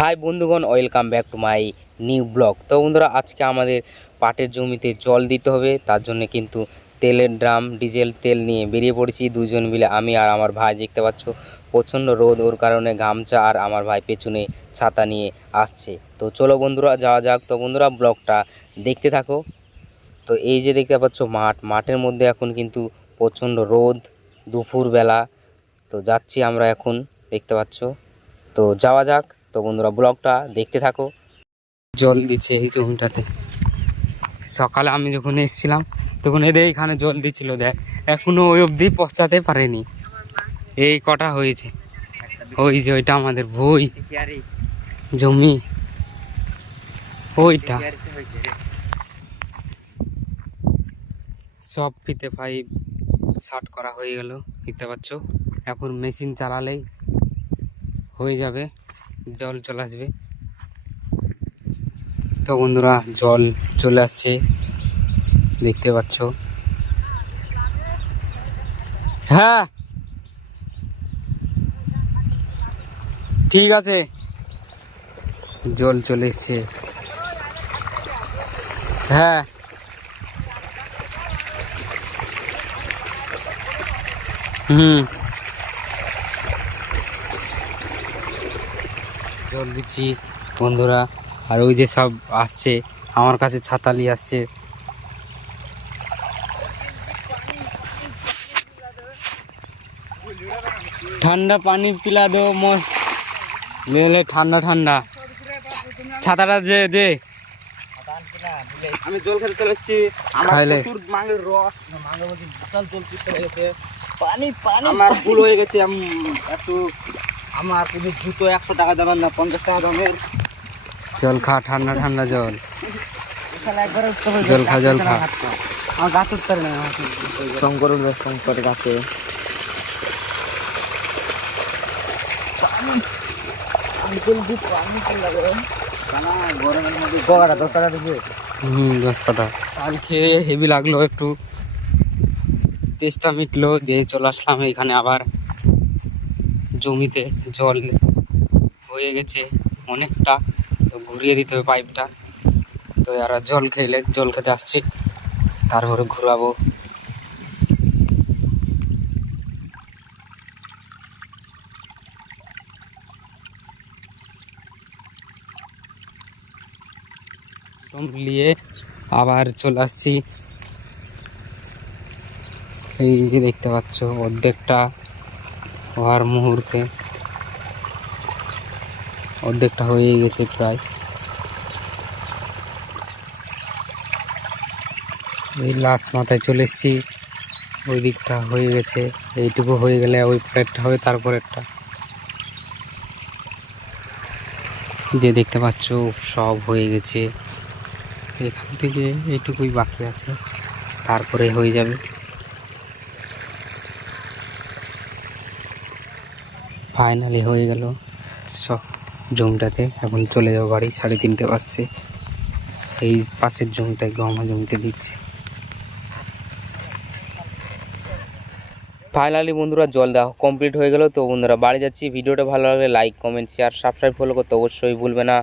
High বন্ধুগণ welcome back to my new blog তো বন্ধুরা, আজকে আমাদের পাটের জমিতে জল দিতে হবে, তার জন্য কিন্তু তেলের ড্রাম, ডিজেল তেল নিয়ে বেরিয়ে পড়েছি। দুজন মিলে আমি আর আমার ভাই দেখতে পাচ্ছ, প্রচণ্ড রোদ, ওর কারণে গামছা আর আমার ভাই পেছনে ছাতা নিয়ে আসছে। তো চলো বন্ধুরা, যাওয়া যাক। তো বন্ধুরা ব্লগটা দেখতে থাকো। তো এই যে দেখতে পাচ্ছ মাঠ, মাঠের মধ্যে এখন কিন্তু প্রচণ্ড রোদ, দুপুরবেলা। তো যাচ্ছি আমরা এখন, দেখতে পাচ্ছ। তো যাওয়া যাক। তো বন্ধুরা ব্লগটা দেখতে থাকো। জল দিচ্ছে এই জমিটাতে সকালে আমি যখন এসেছিলাম, তখন এদের এখানে জল দিচ্ছিল, দেখ। এখনও ওই অবধি পশ্চাতে পারেনি। এই কটা হয়েছে। ওই যে ওইটা আমাদের বই জমি। ওইটা। সব ফিতে পাইপ শার্ট করা হয়ে গেল, দেখতে পাচ্ছ? এখন মেশিন চালালেই হয়ে যাবে। জল চলে আসবে। তো বন্ধুরা, জল চলে আসছে। দেখতে পাচ্ছ? হ্যাঁ। ঠিক আছে। জল চলে এসছে। হ্যাঁ। হুম। জল দিচ্ছি বন্ধুরা। আর ওই যে সব আসছে আমার কাছে ছাতালি আসছে। ঠান্ডা পানি পিলা দো লে ঠান্ডা ঠান্ডা। ছাতাটা দে দে। আমি জল খেতে চলে এসেছি। আমার খাইলে? প্রচুর মাঙের রস। মধ্যে বিশাল জল পানি পানি। আমার ভুল হয়ে গেছে আমি একটু আমার পুরো জুতো একশো টাকা দামের না পঞ্চাশ টাকা দামের। জল খা ঠান্ডা ঠান্ডা জল। জল খা, জল খা। আমার গাছ উঠতে না শঙ্কর উঠবে শঙ্কর গাছে। খেয়ে হেভি লাগল একটু। তেষ্টা মিটলো দিয়ে চলে আসলাম এখানে আবার। জমিতে জল হয়ে গেছে অনেকটা, তো ঘুরিয়ে দিতে হবে পাইপটা। তো এরা জল খেলে, জল খেতে আসছে। তারপরে ঘুরাবো। নিয়ে আবার চলে আসছি। এই দেখতে পাচ্ছ, অর্ধেকটা হওয়ার মুহূর্তে অর্ধেকটা হয়ে গেছে প্রায়। এই লাস্ট মাথায় চলে এসেছি। ওই দিকটা হয়ে গেছে। এইটুকু হয়ে গেলে ওই পরেরটা হবে তারপর তারপরেরটা। যে দেখতে পাচ্ছ, সব হয়ে গেছে। এখান থেকে এইটুকুই বাকি আছে। তারপরে হয়ে যাবে। ফাইনালি হয়ে গেল। সব জমিটাতে এখন চলে যাব বাড়ি, সাড়ে তিনটে বাজছে। এই পাশের জমিটায় গমা জমিতে দিচ্ছে। ফাইনালি বন্ধুরা জল দেওয়া কমপ্লিট হয়ে গেল। তো বন্ধুরা বাড়ি যাচ্ছি। ভিডিওটা ভালো লাগলে like comment share subscribe follow করতে অবশ্যই ভুলবে না।